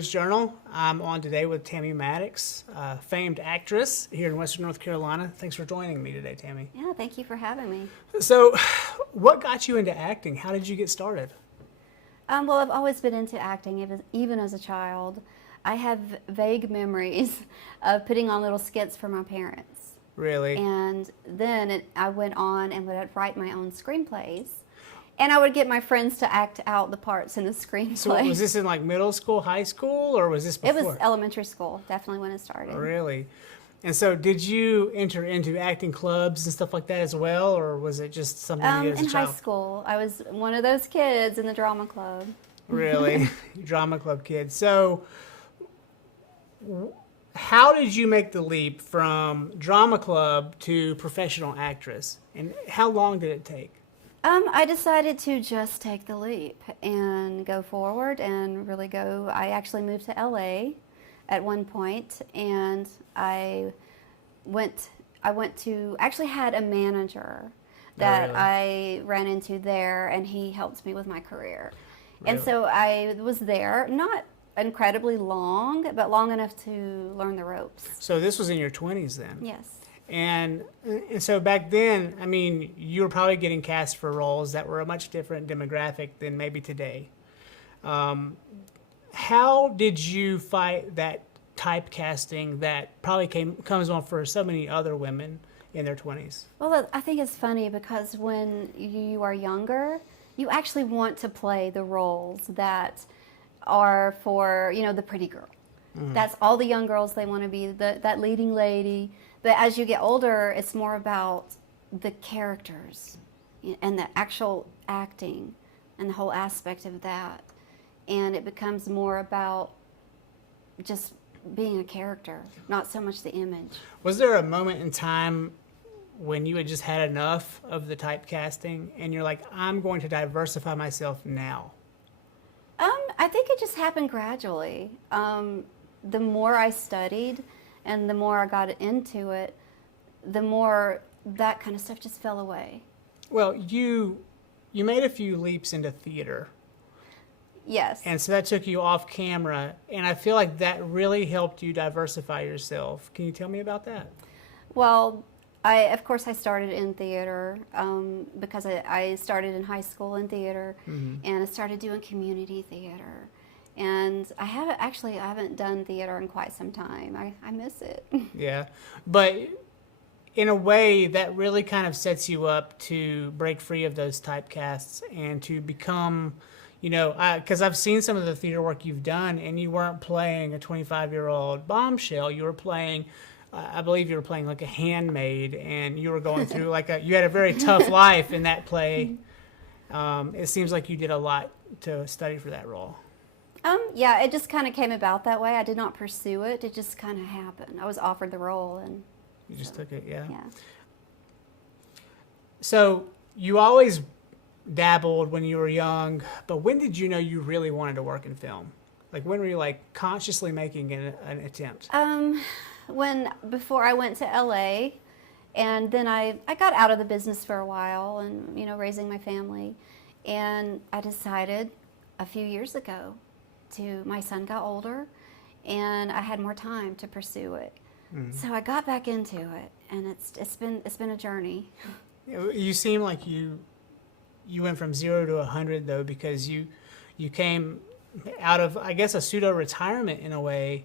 Women's Journal. I'm on today with Tammy Mattox, famed actress here in Western North Carolina. Thanks for joining me today, Tammy. Yeah, thank you for having me. So, what got you into acting? How did you get started? Well, I've always been into acting, even as a child. I have vague memories of putting on little skits for my parents. Really? And then I went on and would write my own screenplays. And I would get my friends to act out the parts in the screenplay. So was this in like middle school, high school, or was this before? It was elementary school, definitely when it started. Really? And so did you enter into acting clubs and stuff like that as well, or was it just something you did as a In child? high school, I was one of those kids in the drama club. Really? Drama club kid. So how did you make the leap from drama club to professional actress? And how long did it take? I decided to just take the leap and go forward and really go. I actually moved to LA at one point, and I actually had a manager that really? I ran into there, and he helped me with my career. Really? And so I was there, not incredibly long, but long enough to learn the ropes. So this was in your 20s then? Yes. And so back then, I mean, you were probably getting cast for roles that were a much different demographic than maybe today. How did you fight that typecasting that probably comes on for so many other women in their 20s? Well, I think it's funny because when you are younger, you actually want to play the roles that are for, the pretty girl. Mm-hmm. That's all the young girls, they want to be that leading lady. But as you get older, it's more about the characters and the actual acting and the whole aspect of that. And it becomes more about just being a character, not so much the image. Was there a moment in time when you had just had enough of the typecasting and you're like, I'm going to diversify myself now? I think it just happened gradually. The more I studied and the more I got into it, the more that kind of stuff just fell away. Well, you made a few leaps into theater. Yes. And so that took you off camera, and I feel like that really helped you diversify yourself. Can you tell me about that? Well, of course I started in theater because I started in high school in theater, mm-hmm. and I started doing community theater. And I haven't done theater in quite some time. I miss it. Yeah. But in a way, that really kind of sets you up to break free of those typecasts and to become, because I've seen some of the theater work you've done, and you weren't playing a 25-year-old bombshell. You were playing, I believe you were playing like a handmaid, and you were going through you had a very tough life in that play. It seems like you did a lot to study for that role. Yeah, it just kind of came about that way. I did not pursue it. It just kind of happened. I was offered the role, and you just took it, yeah. Yeah. So you always dabbled when you were young, but when did you know you really wanted to work in film? Like, when were you consciously making an attempt? Before I went to LA, and then I got out of the business for a while, and raising my family, and I decided a few years ago my son got older, and I had more time to pursue it. Mm-hmm. So I got back into it, and it's been a journey. You seem like you went from 0 to 100 though, because you came out of, I guess, a pseudo retirement in a way.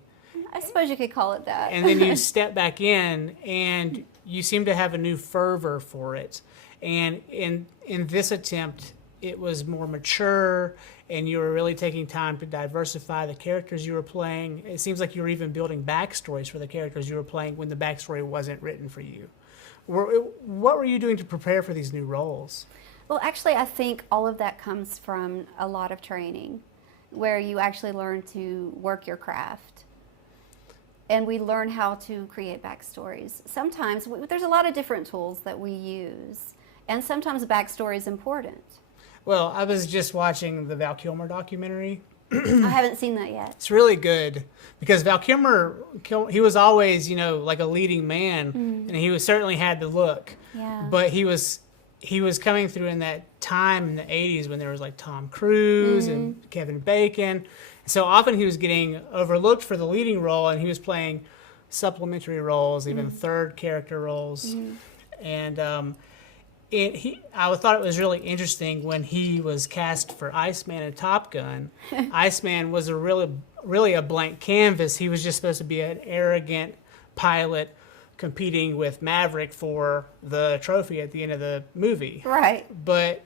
I suppose you could call it that. And then you stepped back in, and you seem to have a new fervor for it. And in this attempt, it was more mature, and you were really taking time to diversify the characters you were playing. It seems like you were even building backstories for the characters you were playing when the backstory wasn't written for you. What were you doing to prepare for these new roles? Well, actually, I think all of that comes from a lot of training, where you actually learn to work your craft. And we learn how to create backstories. Sometimes there's a lot of different tools that we use, and sometimes backstory is important. Well, I was just watching the Val Kilmer documentary. I haven't seen that yet. It's really good because Val Kilmer, he was always, like a leading man, and he certainly had the look. Yeah. But he was coming through in that time in the 80s when there was like Tom Cruise and Kevin Bacon, So often he was getting overlooked for the leading role, and he was playing supplementary roles, even third character roles. And I thought it was really interesting when he was cast for Iceman in Top Gun. Iceman was really a blank canvas. He was just supposed to be an arrogant pilot competing with Maverick for the trophy at the end of the movie. Right. But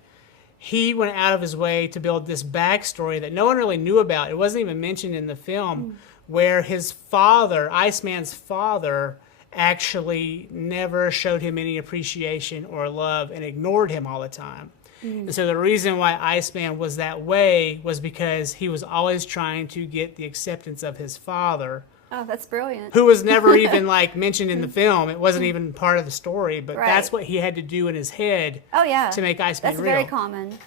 he went out of his way to build this backstory that no one really knew about. It wasn't even mentioned in the film, where his father, Iceman's father, actually never showed him any appreciation or love and ignored him all the time. And so the reason why Iceman was that way was because he was always trying to get the acceptance of his father, Oh, that's brilliant. who was never even like mentioned in the film. It wasn't even part of the story, but Right. that's what he had to do in his head Oh, yeah. to make Iceman That's real. very common.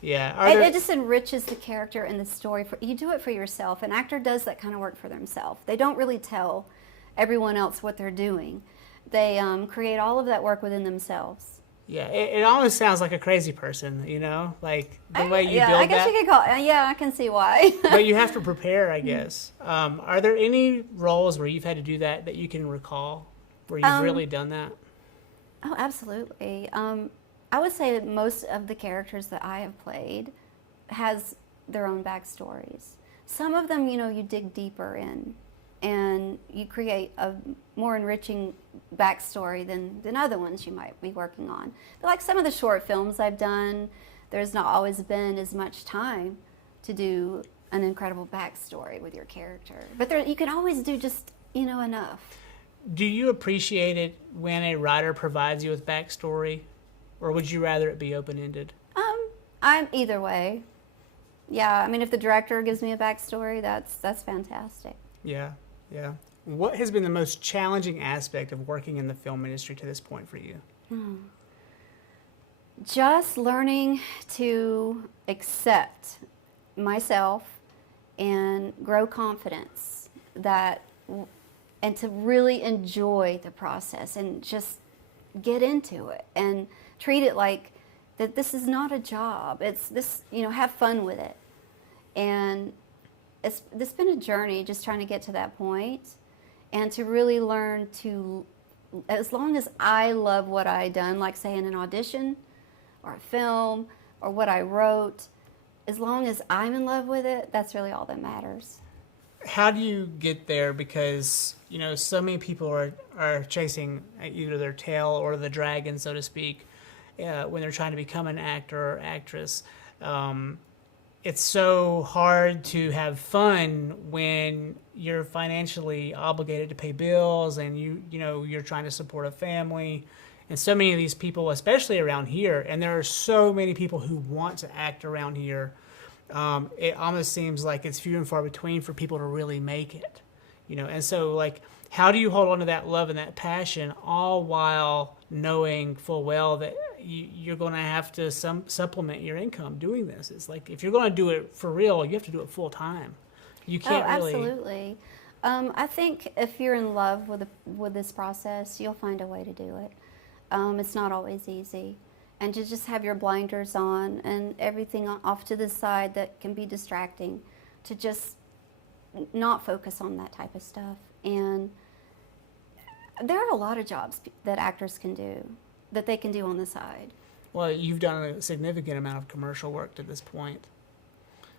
Yeah. It just enriches the character and the story. You do it for yourself. An actor does that kind of work for themselves. They don't really tell everyone else what they're doing. They create all of that work within themselves. Yeah, it almost sounds like a crazy person, like the way you build I guess that. you could call. Yeah, I can see why. But you have to prepare, I guess. Are there any roles where you've had to do that you can recall, where you've really done that? Oh, absolutely. I would say that most of the characters that I have played has their own backstories. Some of them, you dig deeper in, and you create a more enriching backstory than other ones you might be working on. But like some of the short films I've done, there's not always been as much time to do an incredible backstory with your character. But you can always do just, enough. Do you appreciate it when a writer provides you with backstory, or would you rather it be open-ended? I'm either way. Yeah, I mean, if the director gives me a backstory, that's fantastic. Yeah. What has been the most challenging aspect of working in the film industry to this point for you? Just learning to accept myself and grow confidence and to really enjoy the process and just get into it and treat it like that this is not a job. It's this, have fun with it. And it's been a journey just trying to get to that point and to really learn to, as long as I love what I done, like say in an audition or a film or what I wrote, as long as I'm in love with it, that's really all that matters. How do you get there? Because, so many people are chasing either their tail or the dragon, so to speak, when they're trying to become an actor or actress. It's so hard to have fun when you're financially obligated to pay bills and you're trying to support a family. And so many of these people, especially around here, and there are so many people who want to act around here, it almost seems like it's few and far between for people to really make it. And so how do you hold on to that love and that passion all while knowing full well that you're going to have to supplement your income doing this? It's like, if you're going to do it for real, you have to do it full time. You can't really. Absolutely. I think if you're in love with this process, you'll find a way to do it. It's not always easy. And to just have your blinders on and everything off to the side that can be distracting, to just not focus on that type of stuff. And there are a lot of jobs that actors can do, that they can do on the side. Well, you've done a significant amount of commercial work to this point.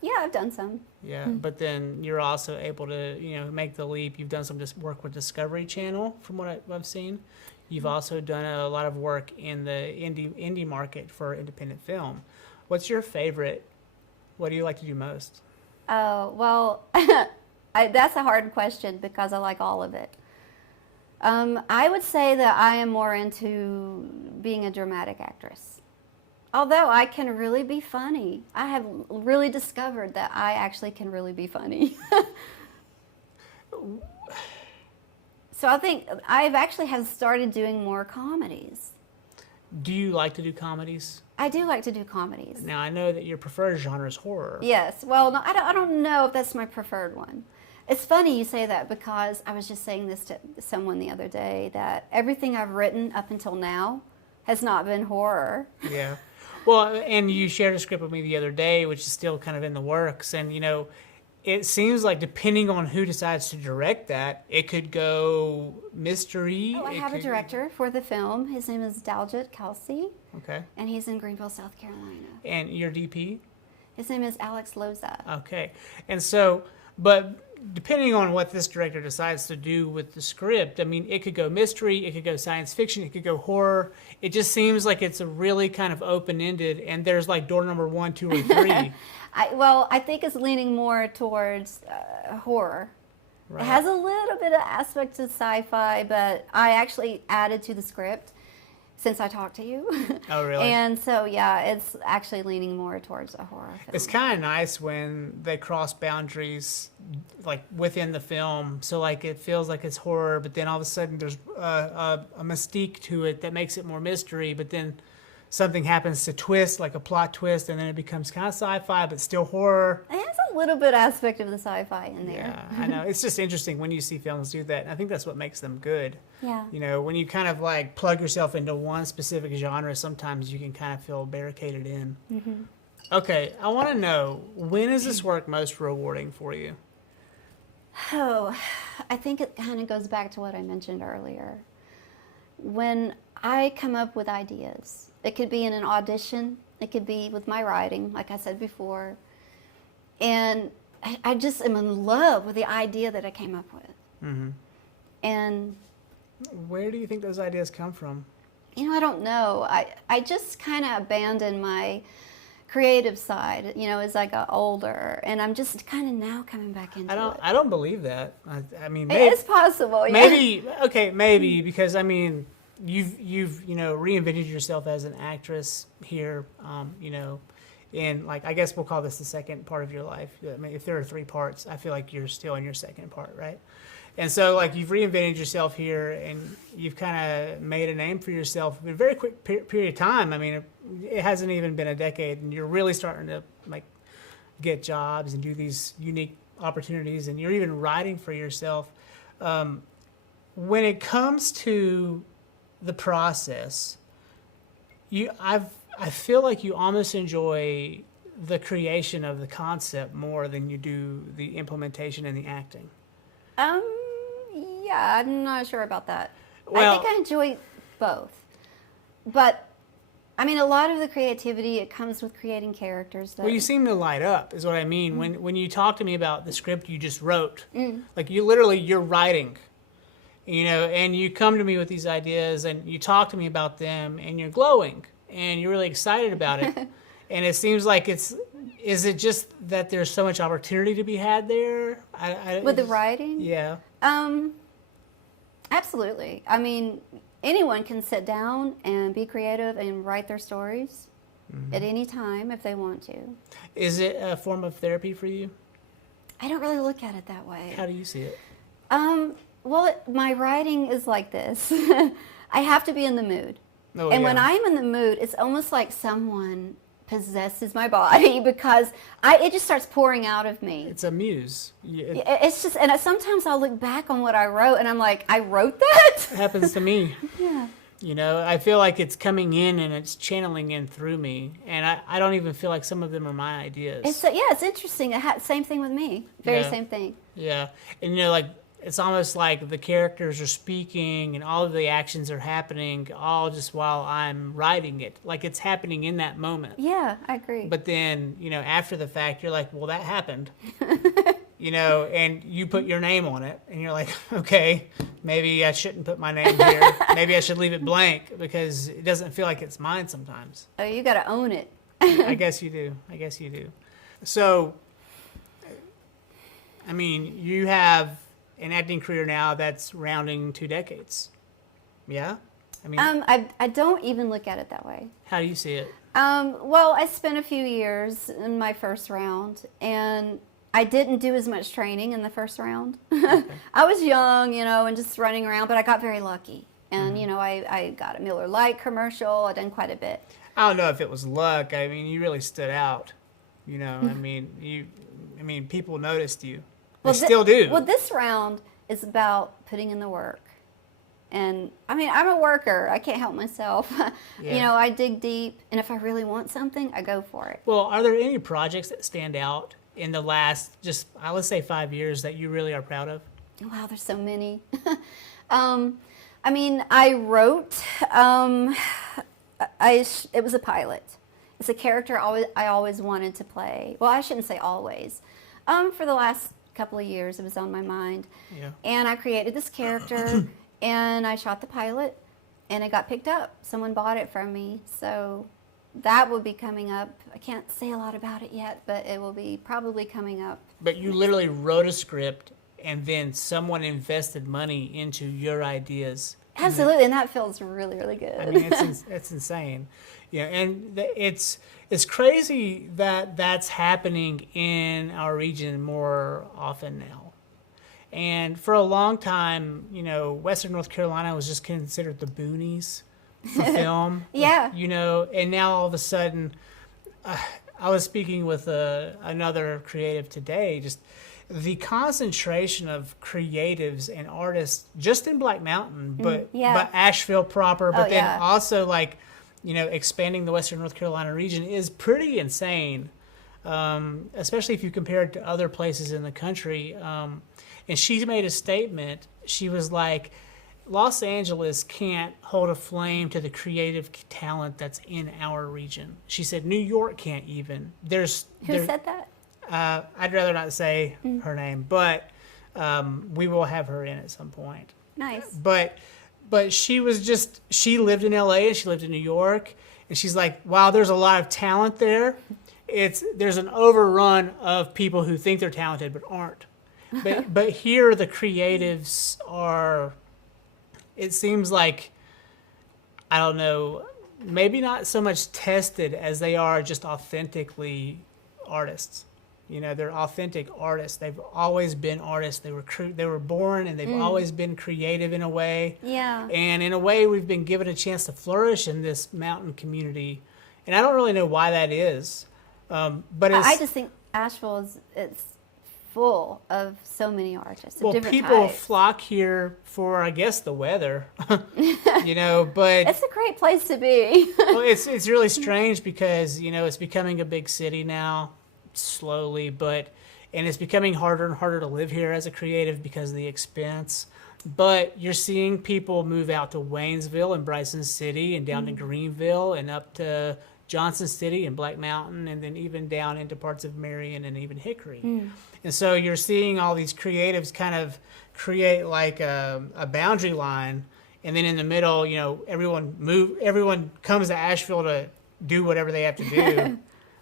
Yeah, I've done some. Yeah, but then you're also able to, make the leap. You've done some work with Discovery Channel, from what I've seen. You've also done a lot of work in the indie market for independent film. What's your favorite? What do you like to do most? Oh, well, that's a hard question because I like all of it. I would say that I am more into being a dramatic actress. Although I can really be funny. I have really discovered that I actually can really be funny. So I think I've actually have started doing more comedies. Do you like to do comedies? I do like to do comedies. Now, I know that your preferred genre is horror. Yes. Well, no, I don't know if that's my preferred one. It's funny you say that because I was just saying this to someone the other day, that everything I've written up until now has not been horror. Yeah. Well, and you shared a script with me the other day, which is still kind of in the works. And, it seems like depending on who decides to direct that, it could go mystery. Oh, I have a director for the film. His name is Daljit Kelsey, Okay. and he's in Greenville, South Carolina. And your DP? His name is Alex Loza. Okay. And so, but depending on what this director decides to do with the script, I mean, it could go mystery, it could go science fiction, it could go horror. It just seems like it's a really kind of open-ended, and there's like door number 1, 2, or 3. I think it's leaning more towards horror. Right. It has a little bit of aspect of sci-fi, but I actually added to the script since I talked to you. Oh, really? And so, yeah, it's actually leaning more towards a horror film. It's kind of nice when they cross boundaries, like within the film. So like it feels like it's horror, but then all of a sudden there's a mystique to it that makes it more mystery. But then something happens to twist, like a plot twist, and then it becomes kind of sci-fi, but still horror. It has a little bit aspect of the sci-fi in there. Yeah, I know. It's just interesting when you see films do that. And I think that's what makes them good. Yeah. You know, when you kind of like plug yourself into one specific genre, sometimes you can kind of feel barricaded in. Mm-hmm. Okay, I want to know, when is this work most rewarding for you? Oh, I think it kind of goes back to what I mentioned earlier. When I come up with ideas, it could be in an audition, it could be with my writing, like I said before, and I just am in love with the idea that I came up with. Mm-hmm. And Where do you think those ideas come from? you know, I don't know. I just kind of abandoned my creative side, you know, as I got older, and I'm just kind of now coming back into it. I don't believe that. I mean, It is possible, yeah. maybe because I mean, you've you know reinvented yourself as an actress here, you know, in like I guess we'll call this the second part of your life. I mean, if there are 3 parts, I feel like you're still in your second part, right? And so like you've reinvented yourself here, and you've kind of made a name for yourself in a very quick period of time. I mean, it hasn't even been a decade, and you're really starting to like get jobs and do these unique opportunities, and you're even writing for yourself. When it comes to the process, I feel like you almost enjoy the creation of the concept more than you do the implementation and the acting. Yeah, I'm not sure about that. Well- I think I enjoy both. But, I mean, a lot of the creativity, it comes with creating characters. Well, you seem to light up, is what I mean. When you talk to me about the script you just wrote, like you're writing, you know, and you come to me with these ideas, and you talk to me about them, and you're glowing, and you're really excited about it. And it seems like is it just that there's so much opportunity to be had there? With the writing? Yeah. Absolutely. I mean, anyone can sit down and be creative and write their stories at any time if they want to. Is it a form of therapy for you? I don't really look at it that way. How do you see it? Well, my writing is like this. I have to be in the mood. Oh, And yeah. when I'm in the mood, it's almost like someone possesses my body because it just starts pouring out of me. It's a muse. It It's just, and sometimes I'll look back on what I wrote and I'm like, I wrote that? happens to me. Yeah. You know, I feel like it's coming in and it's channeling in through me. And I don't even feel like some of them are my ideas. It's interesting. Same thing with me. Very Yeah. same thing. Yeah. And, you know, like, it's almost like the characters are speaking and all of the actions are happening all just while I'm writing it. Like, it's happening in that moment. Yeah, I agree. But then, you know, after the fact, you're like, well, that happened. You know, and you put your name on it. And you're like, okay, maybe I shouldn't put my name here. Maybe I should leave it blank because it doesn't feel like it's mine sometimes. Oh, you got to own it. I guess you do. I guess you do. So, I mean, you have an acting career now that's rounding 2 decades. Yeah? I mean, I don't even look at it that way. how do you see it? Well, I spent a few years in my first round, and I didn't do as much training in the first round. I was young, you know, and just running around, but I got very lucky. And, you know, I got a Miller Lite commercial. I done quite a bit. I don't know if it was luck. I mean, you really stood out. You know, I mean, people noticed you. They still do. Well, this round is about putting in the work. And, I mean, I'm a worker. I can't help myself. Yeah. You know, I dig deep, and if I really want something, I go for it. Well, are there any projects that stand out in the last, just, let's say 5 years that you really are proud of? Wow, there's so many. I mean, I wrote, it was a pilot. It's a character I always wanted to play. Well, I shouldn't say always. For the last couple of years, it was on my mind. Yeah. And I created this character, and I shot the pilot, and it got picked up. Someone bought it from me, so that will be coming up. I can't say a lot about it yet, but it will be probably coming up. But you literally wrote a script, and then someone invested money into your ideas. Absolutely, and that feels really, really good. I mean, it's insane. Yeah, and it's crazy that that's happening in our region more often now. And for a long time, you know, Western North Carolina was just considered the boonies for film. Yeah. You know, and now all of a sudden, I was speaking with another creative today, just the concentration of creatives and artists just in Black Mountain, but Asheville proper, but then also like, you know, expanding the Western North Carolina region is pretty insane, especially if you compare it to other places in the country. And she made a statement. She was like, Los Angeles can't hold a flame to the creative talent that's in our region. She said New York can't even. Who said that? I'd rather not say her name, but we will have her in at some point. Nice. But she lived in LA and she lived in New York, and she's like, wow, there's a lot of talent there. There's an overrun of people who think they're talented but aren't. But here the creatives are, it seems like, I don't know, maybe not so much tested as they are just authentically artists. You know, they're authentic artists. They've always been artists. They were born, and they've always been creative in a way. Yeah. And in a way, we've been given a chance to flourish in this mountain community. And I don't really know why that is. But I just think Asheville it's full of so many artists of different people types. flock here for, I guess, the weather. You know, but it's a great place to be. well, it's really strange because, you know, it's becoming a big city now, slowly, and it's becoming harder and harder to live here as a creative because of the expense. But you're seeing people move out to Waynesville and Bryson City and down to Greenville and up to Johnson City and Black Mountain, and then even down into parts of Marion and even Hickory. And so you're seeing all these creatives kind of create like a boundary line, and then in the middle, you know, everyone comes to Asheville to do whatever they have to do.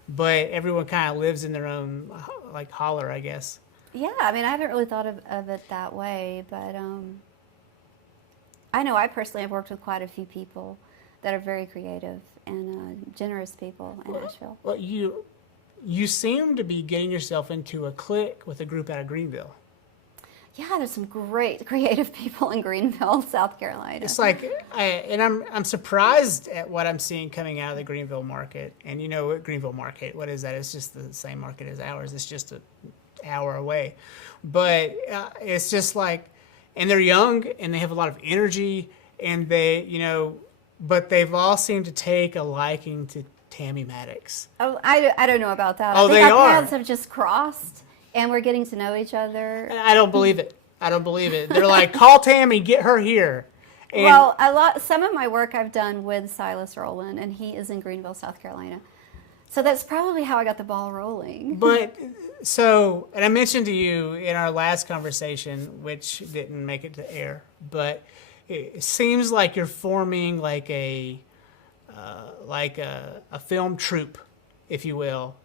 But everyone kind of lives in their own, like, holler, I guess. Yeah, I mean, I haven't really thought of it that way, but I know I personally have worked with quite a few people that are very creative and generous people in Asheville. Well, you seem to be getting yourself into a clique with a group out of Greenville. Yeah, there's some great creative people in Greenville, South Carolina. It's like, I'm surprised at what I'm seeing coming out of the Greenville market. And you know what Greenville market, what is that? It's just the same market as ours. It's just an hour away. But it's just like, and they're young and they have a lot of energy, and they, you know, but they've all seemed to take a liking to Tammy Mattox. Oh, I don't know about that. Oh, I think they our are. paths have just crossed. And we're getting to know each other. I don't believe it. They're like, call Tammy, get her here. And well, some of my work I've done with Silas Rowland, and he is in Greenville, South Carolina. So that's probably how I got the ball rolling. But and I mentioned to you in our last conversation, which didn't make it to air, but it seems like you're forming like a film troupe, if you will,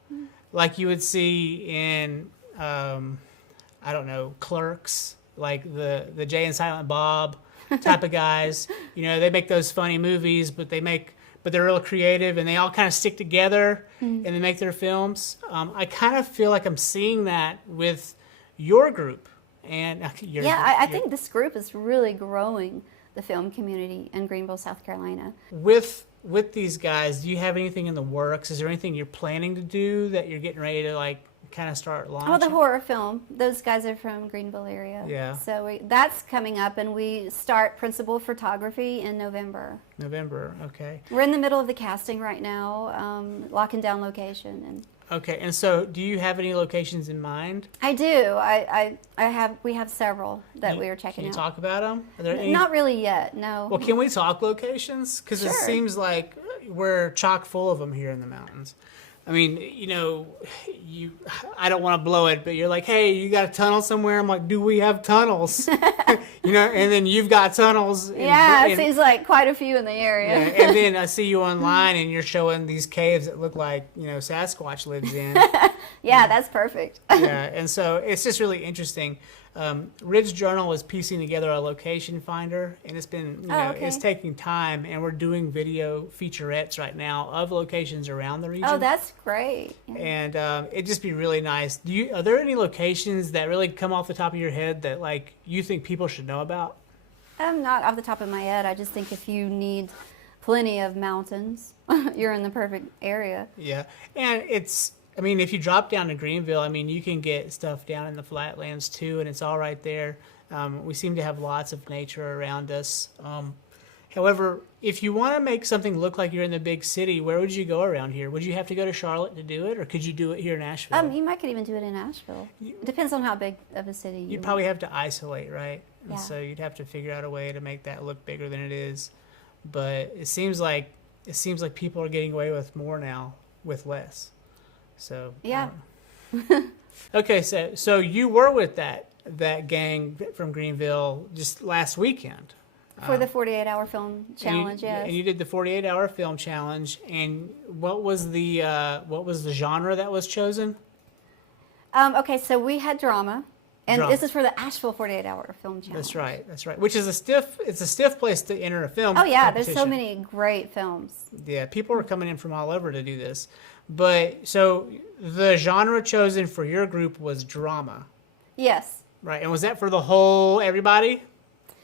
like you would see in I don't know, Clerks, like the Jay and Silent Bob type of guys. You know, they make those funny movies, but they're real creative, and they all kind of stick together and they make their films. I kind of feel like I'm seeing that with your group. And I think this group is really growing the film community in Greenville, South Carolina. With these guys, do you have anything in the works? Is there anything you're planning to do that you're getting ready to like kind of start launching? Oh, the horror film. Those guys are from Greenville area. Yeah. So that's coming up, and we start principal photography in November. November, okay. We're in the middle of the casting right now, locking down location. Okay, and so do you have any locations in mind? I do. We have several that we are Can checking you out. talk about them? Are there any? Not really yet, no. Well, can we talk locations? Because it Sure. seems like we're chock full of them here in the mountains. I mean, I don't want to blow it, but you're like, hey, you got a tunnel somewhere? I'm like, do we have tunnels? And then you've got tunnels. Yeah, it seems like quite a few in the area. Yeah, and then I see you online and you're showing these caves that look like, Sasquatch lives in. Yeah, that's perfect. Yeah, and so it's just really interesting. Ridge Journal is piecing together a location finder, and it's been, okay. it's taking time, and we're doing video featurettes right now of locations around the region. Oh, that's great. Yeah. And it'd just be really nice. Are there any locations that really come off the top of your head that like you think people should know about? Not off the top of my head. I just think if you need plenty of mountains, you're in the perfect area. Yeah, and if you drop down to Greenville, you can get stuff down in the flatlands too, and it's all right there. We seem to have lots of nature around us. However, if you want to make something look like you're in the big city, where would you go around here? Would you have to go to Charlotte to do it, or could you do it here in Asheville? You might could even do it in Asheville. Depends on how big of a city You'd probably have to isolate, right? And so you'd have to figure out a way to make that look bigger than it is. But it seems like people are getting away with more now with less. So Yeah. Okay, so you were with that gang from Greenville just last weekend. For the 48-hour film challenge, yes. And you did the 48-hour film challenge. And what was the genre that was chosen? Okay, so we had drama. And Drama. this is for the Asheville 48-hour film challenge. That's right. Which is it's a stiff place to enter a film. Oh yeah, there's so competition. many great films. Yeah, people are coming in from all over to do this. But so the genre chosen for your group was drama, Yes. right? And was that for the whole everybody?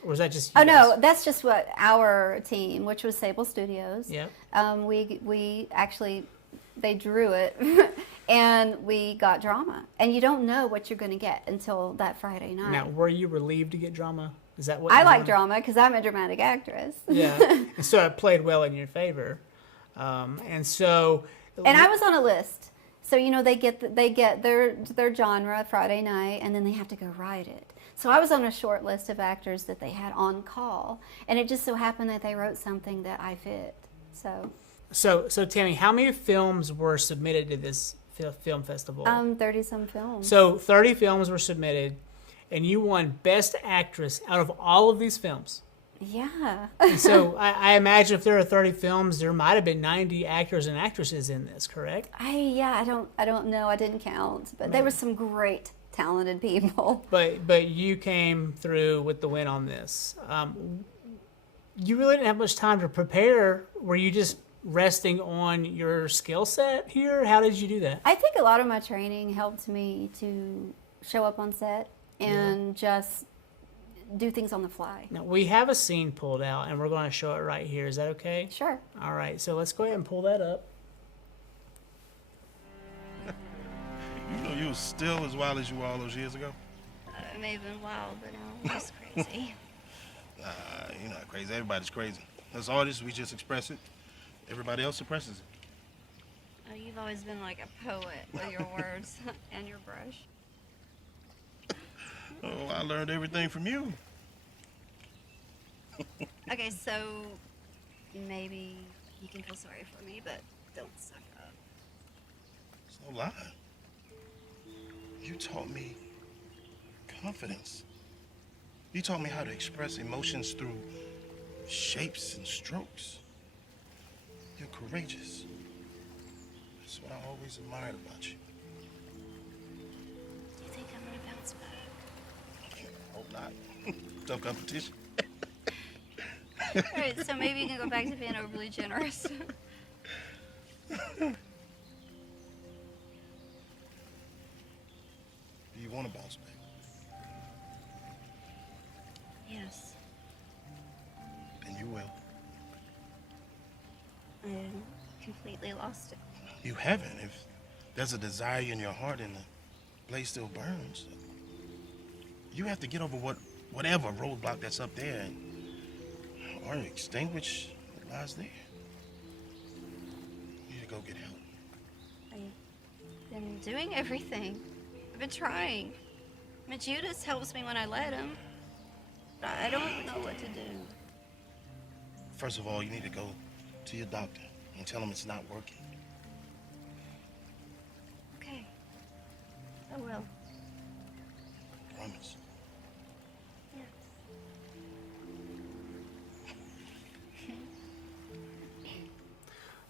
Or was that just you Oh no, guys? that's just what our team, which was Sable Studios. Yeah. We actually, they drew it, and we got drama. And you don't know what you're going to get until that Friday night. Now, were you relieved to get drama? Is that what I you like wanted? drama because I'm a dramatic actress. Yeah. And so it played well in your favor. And so. And I was on a list. So, they get their genre Friday night, and then they have to go write it. So I was on a short list of actors that they had on call, and it just so happened that they wrote something that I fit. So Tammy, how many films were submitted to this film festival? 30-some films. So 30 films were submitted, and you won Best Actress out of all of these films. Yeah. And so I imagine if there are 30 films, there might have been 90 actors and actresses in this, correct? I don't know. I didn't count, but there were some great talented people. But you came through with the win on this. You really didn't have much time to prepare. Were you just resting on your skill set here? How did you do that? I think a lot of my training helped me to show up on set and just do things on the fly. Now, we have a scene pulled out, and we're going to show it right here. Is that okay? Sure. All right, so let's go ahead and pull that up. You was still as wild as you were all those years ago? It may have been wild, but now I'm just crazy. You're not crazy. Everybody's crazy. As artists, we just express it. Everybody else suppresses it. Oh, you've always been like a poet with your words and your brush. Oh, I learned everything from you. Okay, so maybe you can feel sorry for me, but don't suck up. It's no lie. You taught me confidence. You taught me how to express emotions through shapes and strokes. You're courageous. That's what I always admired about you. Do you think I'm gonna bounce back? Hope not. Tough competition. All right, so maybe you can go back to being overly generous. Do you want to bounce back? Yes, Then you will. I completely lost it. You haven't. If there's a desire in your heart and the blaze still burns, you have to get over whatever roadblock that's up there or extinguish what lies there. You need to go get help. been doing everything. I've been trying. I mean, Judas helps me when I let him. But I don't know what to do. First of all, you need to go to your doctor and tell him it's not working. Okay. I will. Promise. Yes.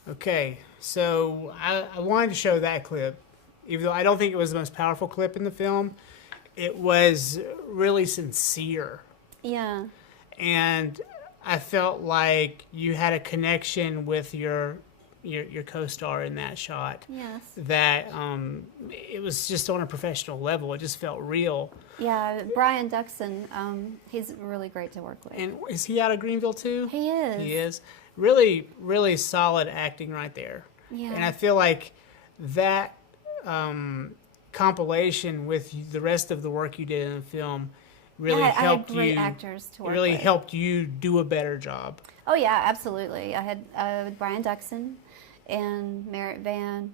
Okay, so I wanted to show that clip, even though I don't think it was the most powerful clip in the film. It was really sincere, Yeah. and I felt like you had a connection with your co-star in that shot. Yes. That it was just on a professional level. It just felt real. Yeah, Brian Duxon, he's really great to work with. And is he out of Greenville too? He is. He is. Really, really solid acting right there. Yeah. And I feel like that compilation with the rest of the work you did in the film really I had helped great you. actors to work It really with. helped you do a better job. Oh yeah, absolutely. I had Brian Duxon and Merritt Van,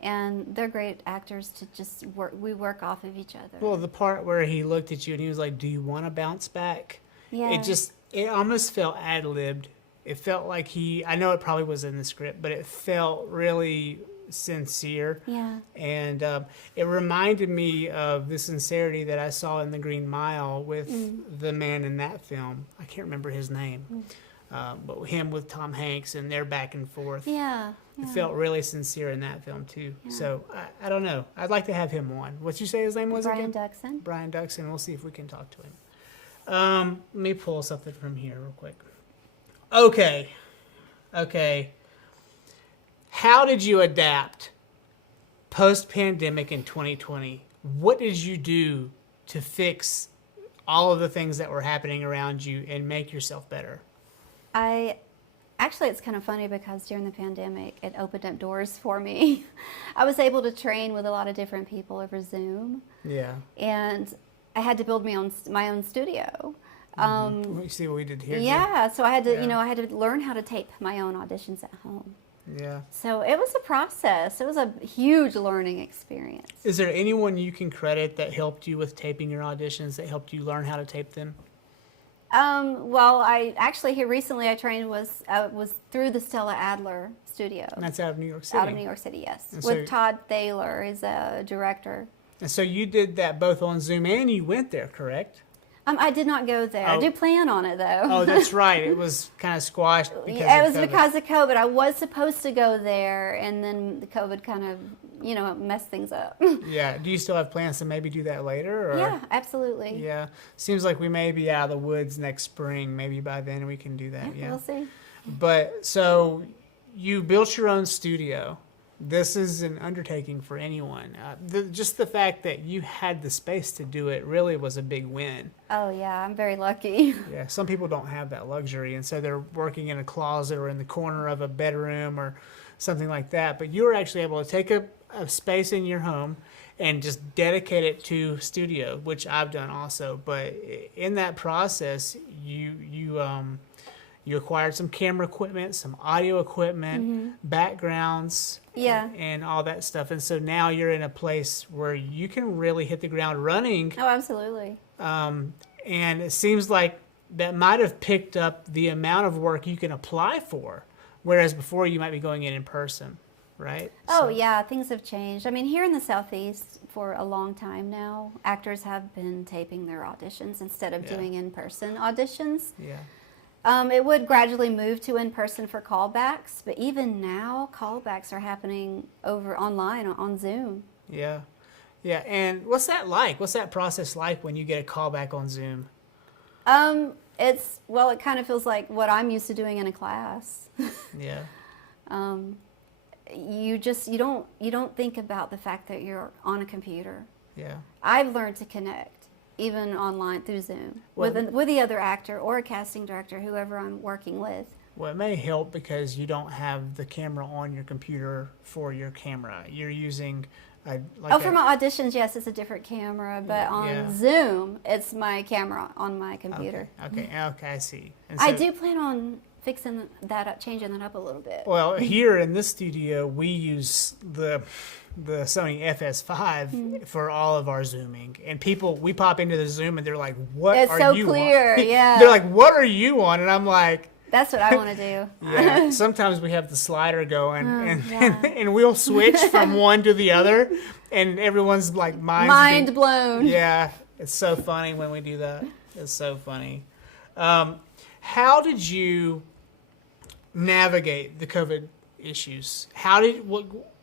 and they're great actors to just work. We work off of each other. Well, the part where he looked at you and he was like, "Do you want to bounce back?" yeah. It almost felt ad-libbed. It felt like I know it probably was in the script, but it felt really sincere. Yeah. And it reminded me of the sincerity that I saw in The Green Mile with the man in that film. I can't remember his name. But him with Tom Hanks and their back and forth. Yeah. It felt really sincere in that film too. Yeah. So I don't know. I'd like to have him on. What'd you say his name was Brian again? Duxon. Brian Duxon. We'll see if we can talk to him. Let me pull something from here real quick. Okay. How did you adapt post-pandemic in 2020? What did you do to fix all of the things that were happening around you and make yourself better? Actually, it's kind of funny because during the pandemic, it opened up doors for me. I was able to train with a lot of different people over Zoom, Yeah. and I had to build my own studio. You see what we did here? Yeah, so I had to, Yeah. I had to learn how to tape my own auditions at home. Yeah. So it was a process. It was a huge learning experience. Is there anyone you can credit that helped you with taping your auditions, that helped you learn how to tape them? Well, I actually here recently I trained was through the Stella Adler studio. And that's out of New York City. Out of New York City, yes. And With so- Todd Thaler, he's a director. And so you did that both on Zoom and you went there, correct? I did not go there. I Oh. do plan on it though. Oh, that's right. It was kind of squashed because Yeah, it of was COVID. because of COVID. I was supposed to go there, and then the COVID kind of, messed things up. Yeah. Do you still have plans to maybe do that later? Or? Yeah, absolutely. Yeah. Seems like we may be out of the woods next spring. Maybe by then we can do that. Yeah. We'll see. But so you built your own studio. This is an undertaking for anyone. Just the fact that you had the space to do it really was a big win. Oh yeah, I'm very lucky. Yeah, some people don't have that luxury, and so they're working in a closet or in the corner of a bedroom or something like that. But you were actually able to take a space in your home and just dedicate it to studio, which I've done also. But in that process, you acquired some camera equipment, some audio equipment, backgrounds, Yeah. and all that stuff. And so now you're in a place where you can really hit the ground running. Oh, absolutely. And it seems like that might have picked up the amount of work you can apply for, whereas before you might be going in person, right? Oh So- yeah, things have changed. I mean, here in the Southeast for a long time now, actors have been taping their auditions instead of Yeah. doing in-person auditions. Yeah. It would gradually move to in-person for callbacks, but even now, callbacks are happening over online on Zoom. Yeah. Yeah. And what's that like? What's that process like when you get a call back on Zoom? It kind of feels like what I'm used to doing in a class. Yeah. You don't think about the fact that you're on a computer. Yeah. I've learned to connect even online through Zoom with the other actor or a casting director, whoever I'm working with. Well, it may help because you don't have the camera on your computer for your camera. You're using For my auditions, yes, it's a different camera, but on Yeah. Zoom, it's my camera on my computer. Okay, I see. And I so- do plan on fixing that up, changing that up a little bit. Well, here in this studio, we use the Sony FS5 for all of our Zooming. And we pop into the Zoom and they're like, what It's are so you clear, on? yeah. They're like, what are you on? And I'm like, That's what I want to do. yeah. Sometimes we have the slider going yeah. and we'll switch from one to the other. And everyone's like, Mind blown. Yeah. It's so funny when we do that. It's so funny. How did you navigate the COVID issues?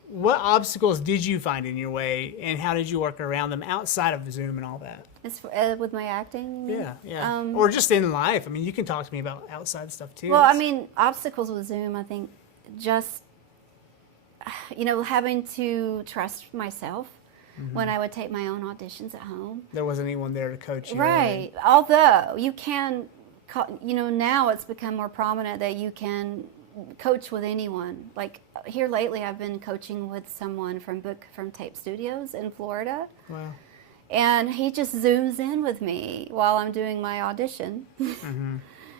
What obstacles did you find in your way, and how did you work around them outside of Zoom and all that? With my acting? Yeah. Or just in life. I mean, you can talk to me about outside stuff too. Well, I mean, obstacles with Zoom, I think just, having to trust myself when I would take my own auditions at home. There wasn't anyone there to coach you. Right. Although you can, now it's become more prominent that you can coach with anyone. Like here lately, I've been coaching with someone from Tape Studios in Florida. Wow. And he just zooms in with me while I'm doing my audition.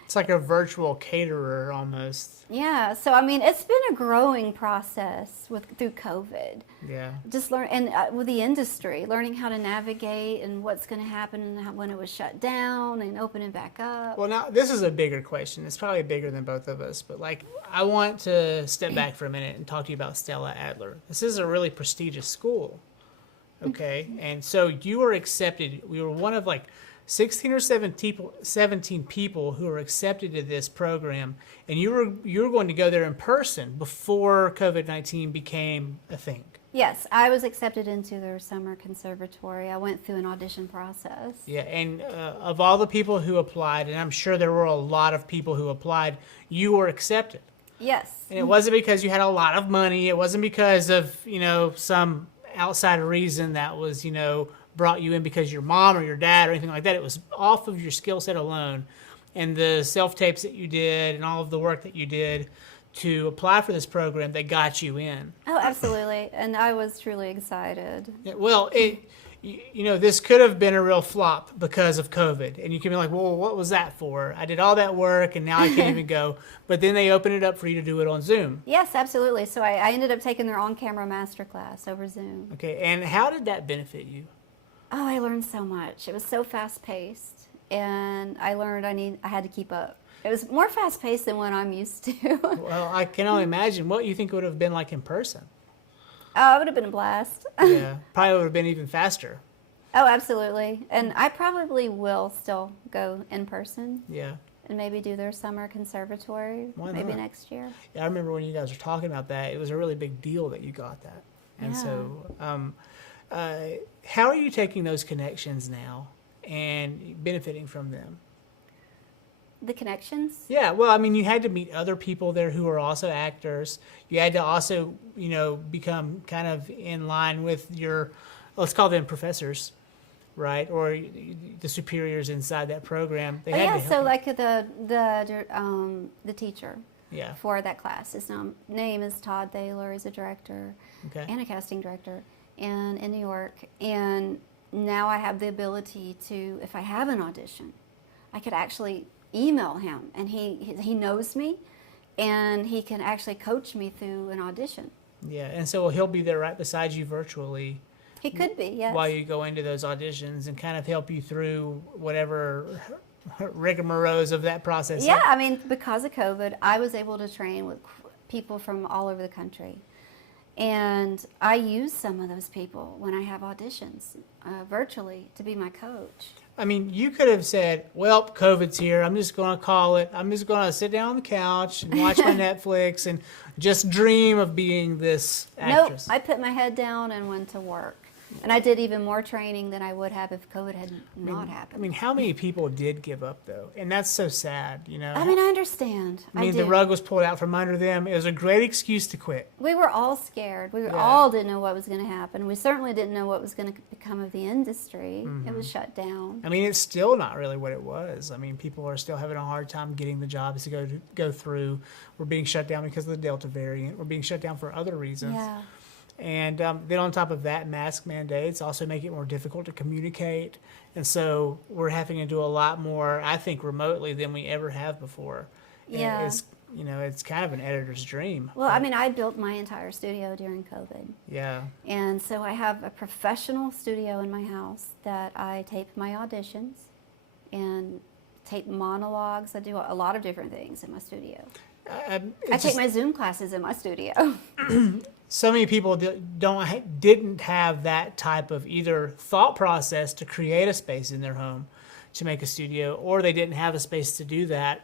It's like a virtual caterer almost. Yeah. So, I mean, it's been a growing process through COVID. Yeah. Just with the industry, learning how to navigate and what's going to happen and when it was shut down and opening back up. Well, now this is a bigger question. It's probably bigger than both of us, but I want to step back for a minute and talk to you about Stella Adler. This is a really prestigious school, okay? And so you were accepted. We were one of 16 or 17 people who were accepted to this program, and you were going to go there in person before COVID-19 became a thing. Yes, I was accepted into their summer conservatory. I went through an audition process. Yeah, and of all the people who applied, and I'm sure there were a lot of people who applied, you were accepted. Yes. And it wasn't because you had a lot of money. It wasn't because of, some outside reason that was, brought you in because your mom or your dad or anything like that. It was off of your skill set alone and the self-tapes that you did and all of the work that you did to apply for this program that got you in. Oh, absolutely. And I was truly excited. Yeah, well, this could have been a real flop because of COVID. And you can be like, well, what was that for? I did all that work and now I can't even go. But then they opened it up for you to do it on Zoom. Yes, absolutely. So I ended up taking their on-camera masterclass over Zoom. Okay, and how did that benefit you? Oh, I learned so much. It was so fast-paced, and I learned I had to keep up. It was more fast-paced than what I'm used to. Well, I can only imagine what you think it would have been like in person. Oh, it would have been a blast. Yeah, probably would have been even faster. Oh, absolutely. And I probably will still go in person. Yeah. And maybe do their summer conservatory maybe next year. Yeah, I remember when you guys were talking about that, it was a really big deal that you got that. And Yeah. so how are you taking those connections now and benefiting from them? The connections? Yeah, well, I mean, you had to meet other people there who are also actors. You had to also, become kind of in line with your, let's call them professors, right? Or the superiors inside that program. They had to help so you. like the teacher Yeah. for that class. His name is Todd Thaler. He's a director Okay. and a casting director in New York. And now I have the ability to, if I have an audition, I could actually email him, and he knows me, and he can actually coach me through an audition. Yeah, and so he'll be there right beside you virtually He could be, yes. while you go into those auditions and kind of help you through whatever rigmaroles of that process. Yeah, I mean, because of COVID, I was able to train with people from all over the country. And I use some of those people when I have auditions virtually to be my coach. I mean, you could have said, well, COVID's here. I'm just going to call it. I'm just going to sit down on the couch and watch my Netflix and just dream of being this actress. Nope, I put my head down and went to work. And I did even more training than I would have if COVID had not happened. I mean, how many people did give up, though? And that's so sad, I mean, I understand. I mean, did. the rug was pulled out from under them. It was a great excuse to quit. We were all scared. We all didn't know what was going to happen. We certainly didn't know what was going to become of the industry. Mm-hmm. It was shut down. I mean, it's still not really what it was. I mean, people are still having a hard time getting the jobs to go through. We're being shut down because of the Delta variant. We're being shut down for other reasons. Yeah. And then on top of that, mask mandates also make it more difficult to communicate. And so we're having to do a lot more, I think, remotely than we ever have before. Yeah. It's, it's kind of an editor's dream. Well, I mean, I built my entire studio during COVID. Yeah. And so I have a professional studio in my house that I tape my auditions and tape monologues. I do a lot of different things in my studio. I take my Zoom classes in my studio. So many people didn't have that type of either thought process to create a space in their home to make a studio, or they didn't have a space to do that.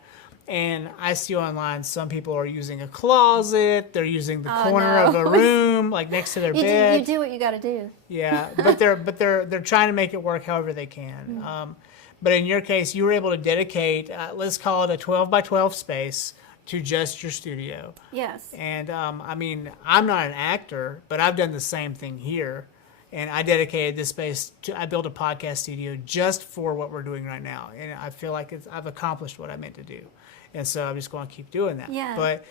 And I see online some people are using a closet, they're using the corner of a room, like next to their bed. You do what you got to do. Yeah, but they're trying to make it work however they can. But in your case, you were able to dedicate, let's call it a 12 by 12 space to just your studio. Yes. And I mean, I'm not an actor, but I've done the same thing here. And I dedicated this space I built a podcast studio just for what we're doing right now. And I feel like I've accomplished what I meant to do. And so I'm just going to keep doing that. Yeah. But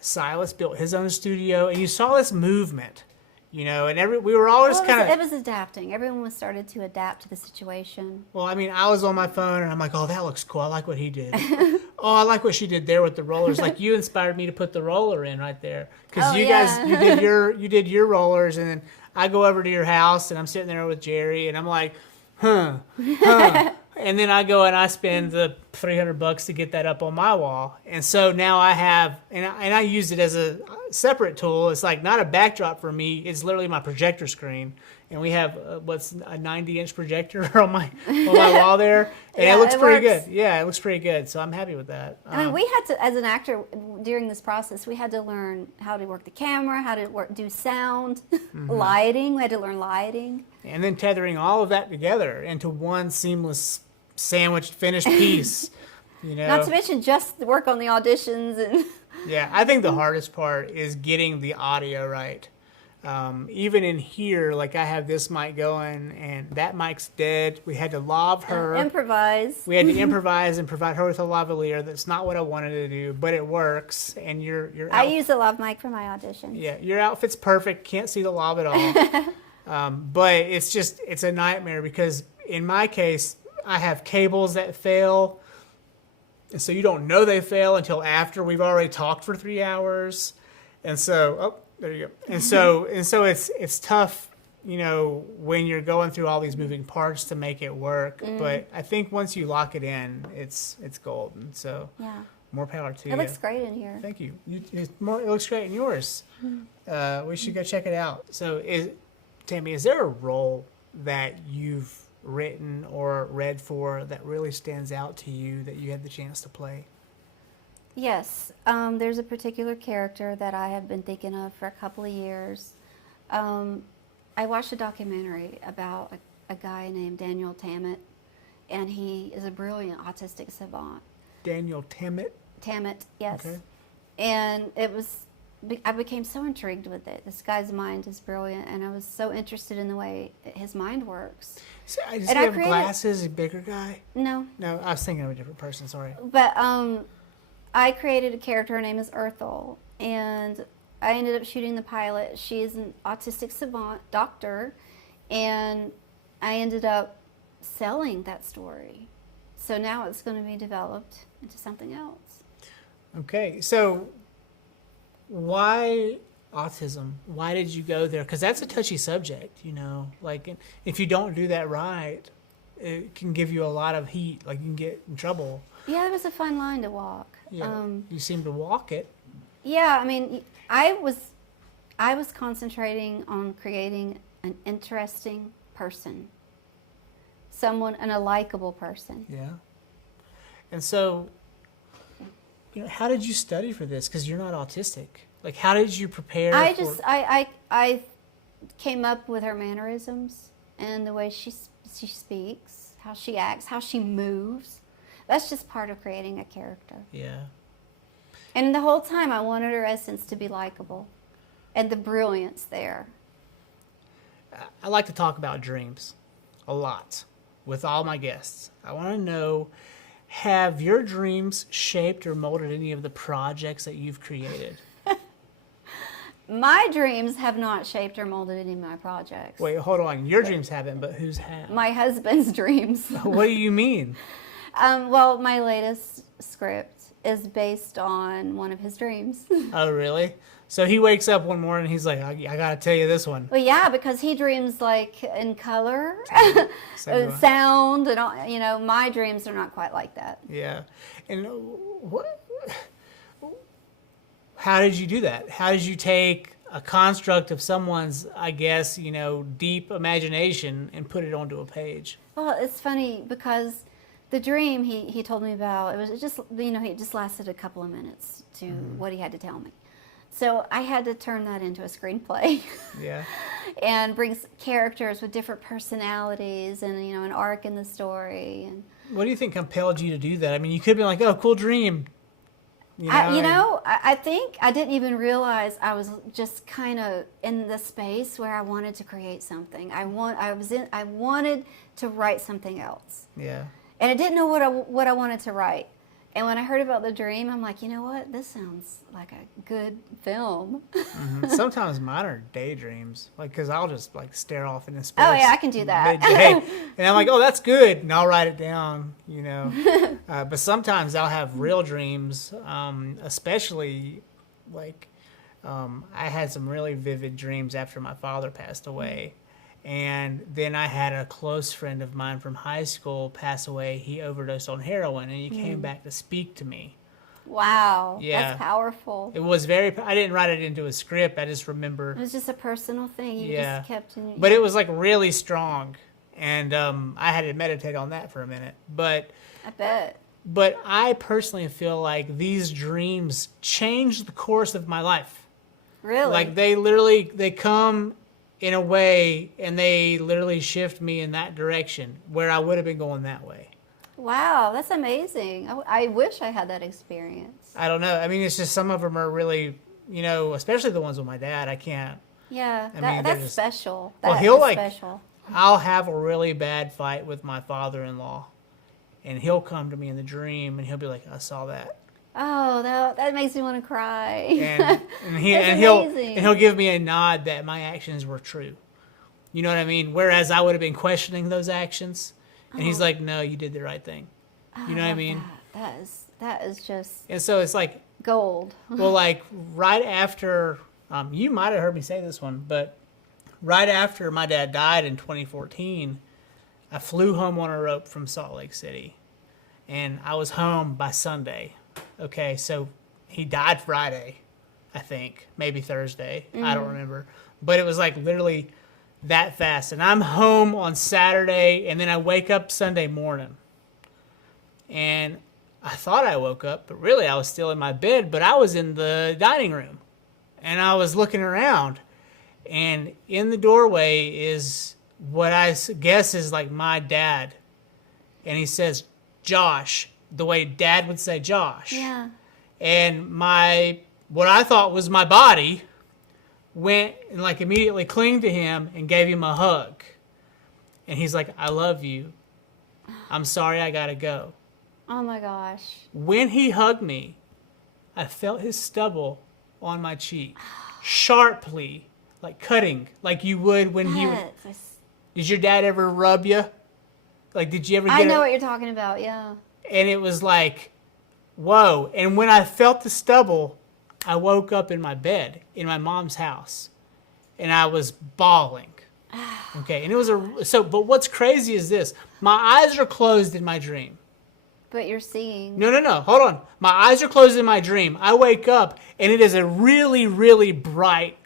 Silas built his own studio, and you saw this movement, and we were always it was adapting. Everyone started to adapt to the situation. Well, I mean, I was on my phone, and I'm like, oh, that looks cool. I like what he did. Oh, I like what she did there with the rollers. Like, you inspired me to put the roller in right there. Because guys, you did your rollers, and then I go over to your house, and I'm sitting there with Jerry, and I'm like, huh. And then I go and I spend the $300 to get that up on my wall. And so now I have, and I use it as a separate tool. It's like not a backdrop for me. It's literally my projector screen. And we have a 90-inch projector on my wall there. And it looks pretty good. Yeah, it looks pretty good. So I'm happy with that. I mean, we had to, as an actor, during this process, we had to learn how to work the camera, how to do sound, lighting. We had to learn lighting. And then tethering all of that together into one seamless sandwiched finished piece. Not to mention just work on the auditions and. Yeah, I think the hardest part is getting the audio right. Even in here, like I have this mic going and that mic's dead. We had to lav her. Improvise. We had to improvise and provide her with a lavalier. That's not what I wanted to do, but it works. And I use a lav mic for my auditions. Yeah, your outfit's perfect. Can't see the lav at all. But it's a nightmare because in my case, I have cables that fail. And so you don't know they fail until after we've already talked for 3 hours. And so, there you go. And so it's tough, when you're going through all these moving parts to make it work. But I think once you lock it in, it's golden. So more power to you. It looks great in here. Thank you. It looks great in yours. We should go check it out. So Tammy, is there a role that you've written or read for that really stands out to you that you had the chance to play? Yes, there's a particular character that I have been thinking of for a couple of years. I watched a documentary about a guy named Daniel Tammet, and he is a brilliant autistic savant. Daniel Tammet? Tammet, yes. Okay. And I became so intrigued with it. This guy's mind is brilliant, and I was so interested in the way his mind works. So, does he have glasses, a bigger guy? No. No, I was thinking of a different person, sorry. But I created a character, her name is Earthel, and I ended up shooting the pilot. She is an autistic savant doctor, and I ended up selling that story. So now it's going to be developed into something else. Okay, so why autism? Why did you go there? Because that's a touchy subject, Like, if you don't do that right, it can give you a lot of heat. Like, you can get in trouble. Yeah, it was a fun line to walk. Yeah, you seem to walk it. Yeah, I mean, I was concentrating on creating an interesting person, and a likable person. Yeah. And so, how did you study for this? Because you're not autistic. Like, how did you prepare? I came up with her mannerisms and the way she speaks, how she acts, how she moves. That's just part of creating a character. Yeah. And the whole time I wanted her essence to be likable and the brilliance there. I like to talk about dreams a lot with all my guests. I want to know, have your dreams shaped or molded any of the projects that you've created? My dreams have not shaped or molded any of my projects. Wait, hold on. Your dreams haven't, but whose have? My husband's dreams. What do you mean? Well, my latest script is based on one of his dreams. Oh, really? So he wakes up one morning and he's like, I gotta tell you this one. Well, yeah, because he dreams like in color, Same way. sound, and all, you know, my dreams are not quite like that. Yeah. And how did you do that? How did you take a construct of someone's, I guess, you know, deep imagination and put it onto a page? Well, it's funny because the dream he told me about, it just, you know, it just lasted a couple of minutes to what he had to tell me. So I had to turn that into a screenplay. Yeah. And bring characters with different personalities and, you know, an arc in the story. And What do you think compelled you to do that? I mean, you could be like, oh, cool dream. I think I didn't even realize I was just kind of in the space where I wanted to create something. I wanted to write something else. Yeah. And I didn't know what I wanted to write. And when I heard about the dream, I'm like, you know what? This sounds like a good film. Sometimes mine are daydreams, like, because I'll just, like, stare off into space. Oh, yeah, I can do that. Midday. And I'm like, oh, that's good. And I'll write it down, you know. But sometimes I'll have real dreams, especially, like, I had some really vivid dreams after my father passed away. And then I had a close friend of mine from high school pass away. He overdosed on heroin, and he came back to speak to me. Wow. Yeah. That's powerful. It was I didn't write it into a script. I just remember. It was just a personal thing. You Yeah. just kept in. But it was, like, really strong. And I had to meditate on that for a minute. But I bet. I personally feel like these dreams changed the course of my life. Really? Like, they come in a way, and they literally shift me in that direction where I would have been going that way. Wow, that's amazing. I wish I had that experience. I don't know. I mean, it's just some of them are really, you know, especially the ones with my dad. I can't. Yeah, I mean, they're that's just- special. Well, That he'll, is like- special. I'll have a really bad fight with my father-in-law, and he'll come to me in the dream, and he'll be like, I saw that. Oh, that makes me want to cry. And That's he'll amazing. give me a nod that my actions were true. You know what I mean? Whereas I would have been questioning those actions, and he's like, "No, you did the right thing." You know what I mean? That is just And so it's like, gold. well, like right after you might have heard me say this one, but right after my dad died in 2014, I flew home on a rope from Salt Lake City, and I was home by Sunday. Okay, so he died Friday, I think, maybe Thursday. I don't remember. But it was like literally that fast. And I'm home on Saturday, and then I wake up Sunday morning. And I thought I woke up, but really I was still in my bed, but I was in the dining room. And I was looking around, and in the doorway is what I guess is like my dad. And he says, Josh, the way Dad would say Josh. Yeah. And what I thought was my body went and like immediately clinged to him and gave him a hug. And he's like, I love you. I'm sorry I gotta go. Oh my gosh. When he hugged me, I felt his stubble on my cheek, sharply, like cutting, like you would when Did your dad ever rub you? Like, did you ever get I know what you're talking about, yeah. And it was like, whoa. And when I felt the stubble, I woke up in my bed in my mom's house, and I was bawling. Okay, and it was but what's crazy is this. My eyes are closed in my dream. But you're seeing. No, hold on. My eyes are closed in my dream. I wake up, and it is a really, really bright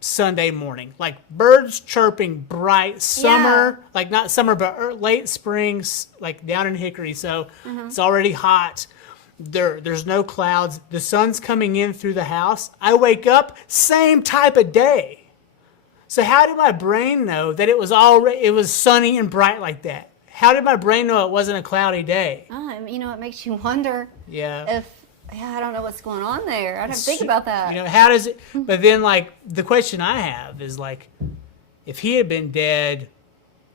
Sunday morning. Like birds chirping, bright summer, like not summer, but late spring, like down in Hickory. So it's already hot. There's no clouds. The sun's coming in through the house. I wake up, same type of day. So how did my brain know that it was sunny and bright like that? How did my brain know it wasn't a cloudy day? Oh, you know, it makes you wonder Yeah. I don't know what's going on there. I didn't think about that. You know, how does it? But then, like, the question I have is, like, if he had been dead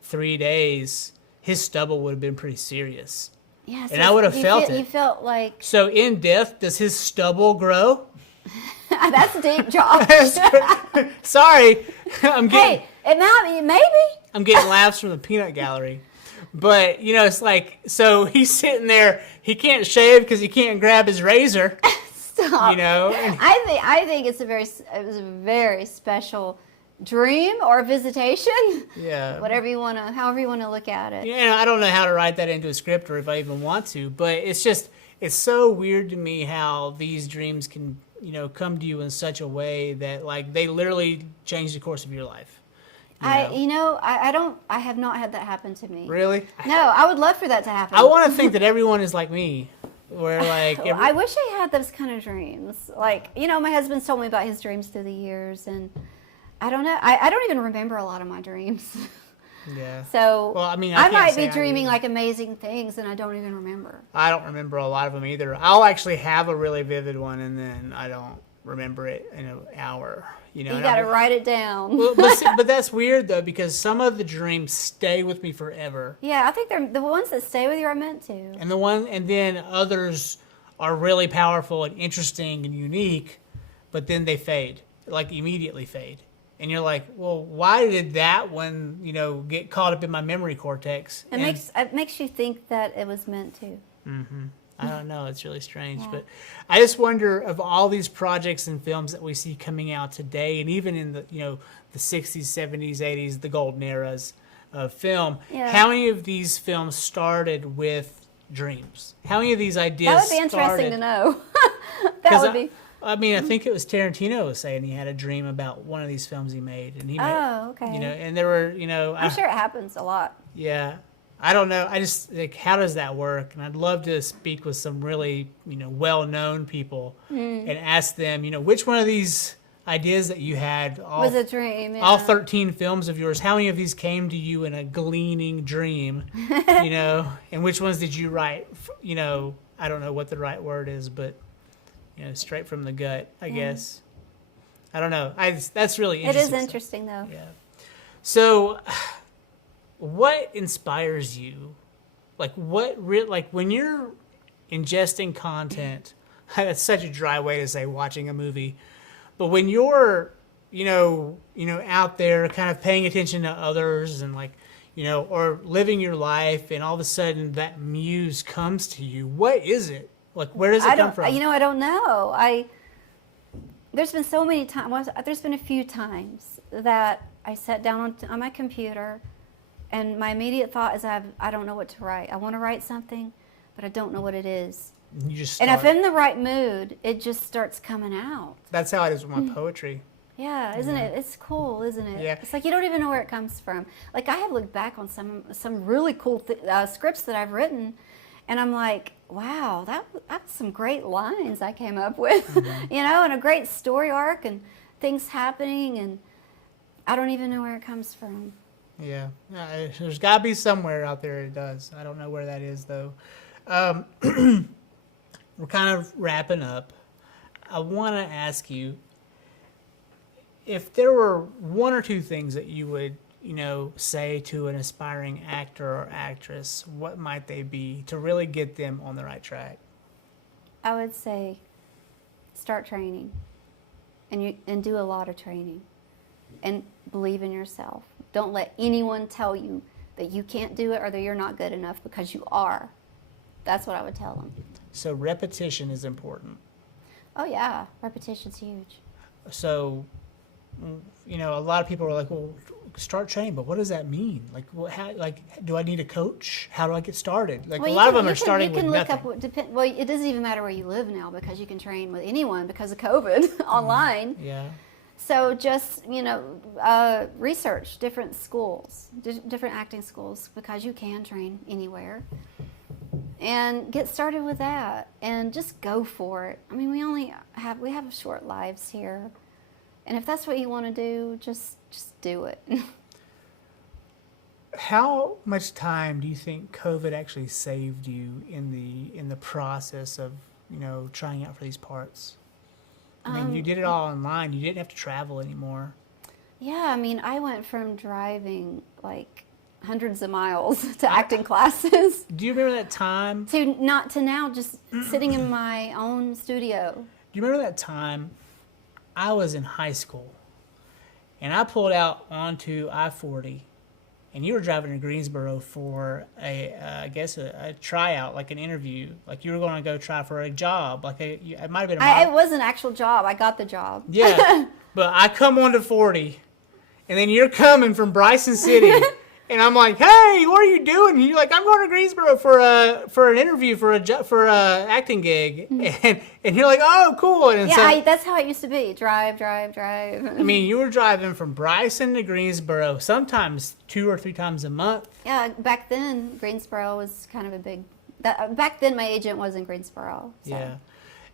3 days, his stubble would have been pretty serious. Yeah, and I would have felt it. You felt like So in death, does his stubble grow? that's deep, Josh. Sorry, I'm getting Hey, it might be, maybe. I'm getting laughs from the peanut gallery. But, you know, it's like, so he's sitting there, he can't shave because he can't grab his razor. Stop. You know? And, I think it was a very special dream or visitation. yeah. However you want to look at it. Yeah, I don't know how to write that into a script or if I even want to, but it's so weird to me how these dreams can, you know, come to you in such a way that, like, they literally change the course of your life. I have not had that happen to me. Really? No, I would love for that to happen. I want to think that everyone is like me, where, like... I wish I had those kind of dreams. Like, you know, my husband's told me about his dreams through the years, and I don't know. I don't even remember a lot of my dreams. Yeah. So, well, I mean, I can't might say be I dreaming do. like amazing things, and I don't even remember. I don't remember a lot of them either. I'll actually have a really vivid one, and then I don't remember it in an hour. You know, You and got to I'll- write it down. Well, but that's weird though, because some of the dreams stay with me forever, Yeah, I think they're the ones that stay with you are meant to. and then others are really powerful and interesting and unique, but then they fade, like immediately fade, and you're like, well, why did that one, you know, get caught up in my memory cortex? It makes you think that it was meant to. I don't know. It's really strange, Yeah. but I just wonder of all these projects and films that we see coming out today, and even in the, you know, the 60s, 70s, 80s, the golden eras of film. Yeah. How many of these films started with dreams? How many of these ideas? That would be interesting to know. That 'Cause would be. I mean, I think it was Tarantino was saying he had a dream about one of these films he made, and he made, Oh, okay. you know, and there were, you know, I'm sure it happens a lot. yeah. I don't know. I just like, how does that work? And I'd love to speak with some really, you know, well-known people and ask them, you know, which one of these ideas that you had, Was a dream. Yeah. all 13 films of yours, how many of these came to you in a gleaning dream, you know, and which ones did you write, you know, I don't know what the right word is, but, you know, straight from the gut, I guess. I don't know. That's really It interesting. is interesting, though. Yeah. So, what inspires you? Like, like when you're ingesting content, that's such a dry way to say watching a movie, but when you're, you know, out there kind of paying attention to others and like, you know, or living your life, and all of a sudden that muse comes to you, what is it? Like, where does it come from? You know, I don't know. There's been so many times. There's been a few times that I sat down on my computer, and my immediate thought is, I don't know what to write. I want to write something, but I don't know what it is. You just And if start. I'm in the right mood, it just starts coming out. That's how it is with my poetry. Yeah, isn't it? It's cool, isn't it? Yeah. It's like you don't even know where it comes from. Like I have looked back on some really cool scripts that I've written, and I'm like, wow, that's some great lines I came up with, you know, and a great story arc and things happening, and I don't even know where it comes from. Yeah, there's got to be somewhere out there it does. I don't know where that is, though. We're kind of wrapping up. I want to ask you, if there were one or two things that you would, you know, say to an aspiring actor or actress, what might they be to really get them on the right track? I would say start training, and do a lot of training, and believe in yourself. Don't let anyone tell you that you can't do it or that you're not good enough, because you are. That's what I would tell them. So repetition is important. Oh yeah, repetition's huge. So, you know, a lot of people are like, well, start training, but what does that mean? Like, do I need a coach? How do I get started? Like, Well, a you lot of can- them you are can- starting you with can look nothing. up well, it doesn't even matter where you live now, because you can train with anyone because of COVID online. Yeah. So just, you know, research different schools, different acting schools, because you can train anywhere. And get started with that, and just go for it. I mean, we have short lives here, and if that's what you want to do, just do it. How much time do you think COVID actually saved you in the process of, you know, trying out for these parts? I mean, you did it all online. You didn't have to travel anymore. Yeah, I mean, I went from driving like hundreds of miles to acting classes Do you remember that time? to now just sitting in my own studio. Do you remember that time I was in high school and I pulled out onto I-40 and you were driving to Greensboro for I guess a tryout, like an interview, like you were going to go try for a job, like it might have been It was an actual job. I got the job. yeah. But I come on to 40, and then you're coming from Bryson City, and I'm like, hey, what are you doing? And you're like, I'm going to Greensboro for an interview for a acting gig, and you're like, oh, cool. And Yeah, so, that's how it used to be. Drive. I mean, you were driving from Bryson to Greensboro sometimes 2 or 3 times a month. Yeah, back then Greensboro was kind of a big. Back then my agent was in Greensboro. So. Yeah.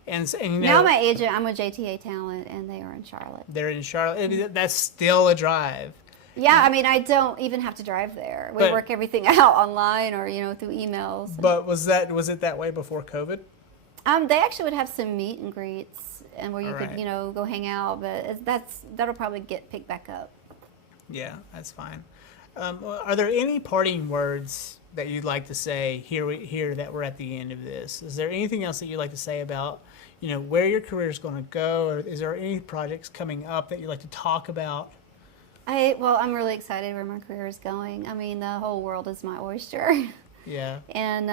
And you know, Now my agent, I'm with JTA Talent, and they are in Charlotte. they're in Charlotte. That's still a drive. Yeah, I mean, I don't even have to drive there. We But- work everything out online or through emails. But was it that way before COVID? They actually would have some meet and greets, and where you Alright. could go hang out. But that'll probably get picked back up. Yeah, that's fine. Are there any parting words that you'd like to say here that we're at the end of this? Is there anything else that you'd like to say about where your career is going to go, or is there any projects coming up that you'd like to talk about? I'm really excited where my career is going. I mean, the whole world is my oyster. Yeah. And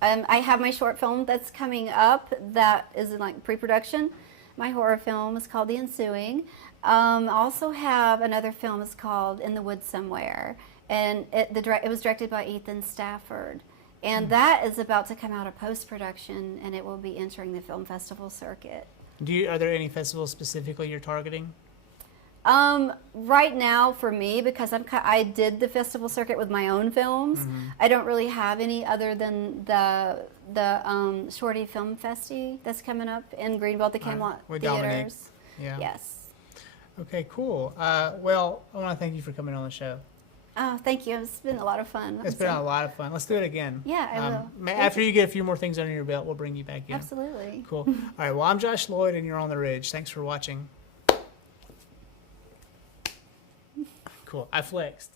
I have my short film that's coming up that is in like pre-production. My horror film is called The Ensuing. I also have another film that's called In the Woods Somewhere, and it was directed by Ethan Stafford. And that is about to come out of post-production, and it will be entering the film festival circuit. Are there any festivals specifically you're targeting? Right now, for me, because I did the festival circuit with my own films, I don't really have any other than the Shorty Film Festi that's coming up in Greenville, the Camelot with Theaters. Dominique. Yeah. Yes. Okay, cool. Well, I want to thank you for coming on the show. Oh, thank you. It's been a lot of fun. It's been a lot of fun. Let's do it again. Yeah, I will. After you get a few more things under your belt, we'll bring you back in. Absolutely. Cool. All right. Well, I'm Josh Lloyd, and you're on the Ridge. Thanks for watching. Cool. I flexed.